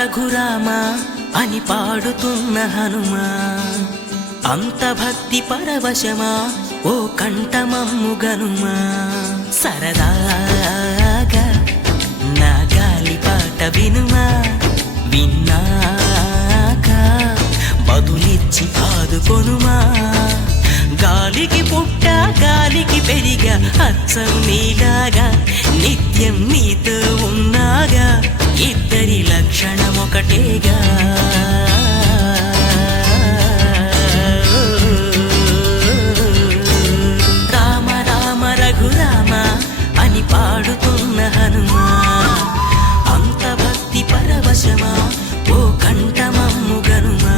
రఘురామ అని పాడుతున్న హనుమా, అంత భక్తి పరవశమా ఓ కంఠమమ్ము గనుమా. సరదాగా నా గాలి పాట వినుమా, విన్నాక బదులిచ్చి ఆదుకొనుమా. గాలికి పుట్ట గాలికి పెరిగా అచ్చం నీలాగా, నిత్యం నీతో ఉన్నాగా, ఇద్దరి లక్షణం ఒకటేగా. రామ రామ రఘురామ అని పాడుతున్న హనుమా, అంత భక్తి పరవశమా ఓ కంఠమమ్ము గనుమా.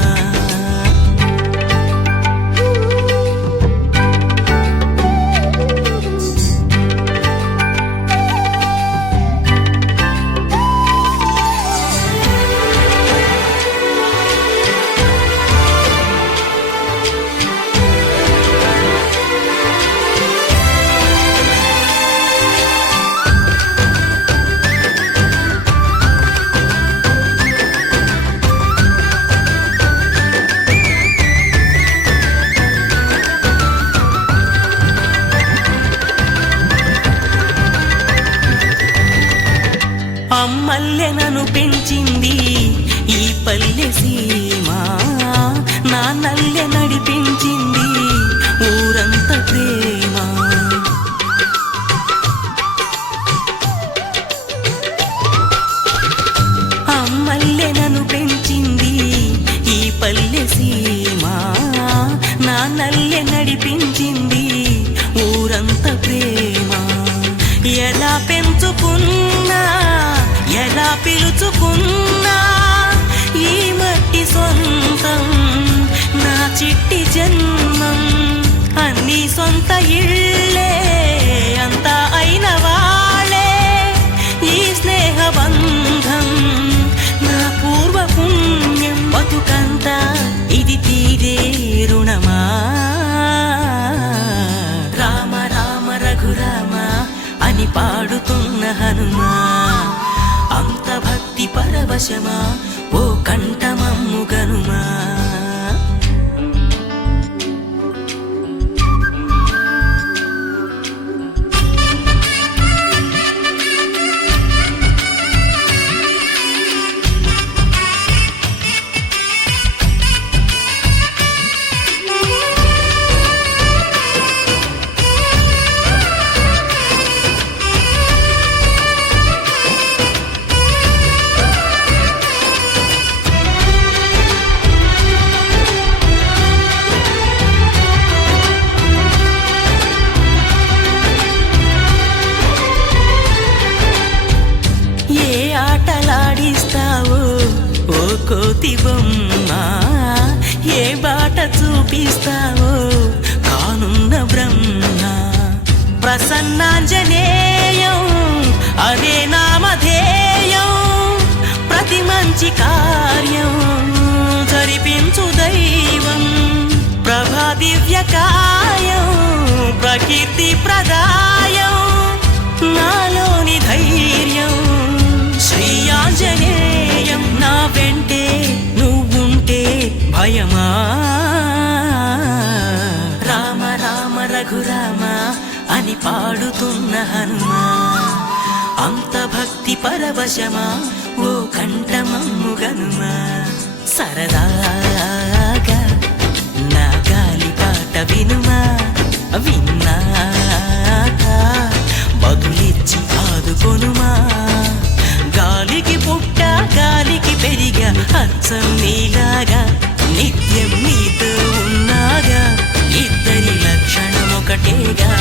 అమ్మల్లె నన్ను పెంచింది ఈ పల్లె సీమ, నాన్నల్లె నడిపించింది ఊరంత ప్రేమ. అమ్మల్లె నన్ను పెంచింది ఈ పల్లె సీమ, నాన్నల్లె నడిపించింది ఊరంత ప్రేమ. ఎలా పెంచుకున్నా ఎలా పిలుచుకున్నా ఈ మట్టి సొంతం నా చిట్టి జన్మం. అన్ని సొంత ఇళ్ళే అంతా అయిన వాళ్ళే ఈ స్నేహ బంధం నా పూర్వ పుణ్యం. బతుకంతా ఇది తీరే రుణమా. రామ రామ రఘురామ అని పాడుతున్న హనుమా, అంత భక్తి పరవశమా ఓ కంఠమమ్ము గనుమా. ఓ కోతి బొమ్మ ఏ బాట చూపిస్తావో కానున్న బ్రహ్మ. ప్రసన్నాంజనేయం అదే నామధేయం, ప్రతి మంచి కార్యం జరిపించు దైవం. ప్రభా దివ్యకాయం ప్రకీర్తి ప్రదాయం, నాలోని ధైర్యం శ్రీ ఆంజనేయం. నా వెంటే నువ్వుంటే భయమా. రామ రామ రఘురామ అని పాడుతున్న హనుమా, అంత భక్తి పరవశమా ఓ కంఠమమ్ము గనుమా. సరదాగా నా గాలి పాట వినుమా, విన్నాక బదులిచ్చి ఆదుకొనుమా. గాలికి పుట్ట గాలికి పెరిగా అచ్చం నీలాగా, నిత్యం నీతో ఉన్నాగా, ఇద్దరి లక్షణం ఒకటేగా.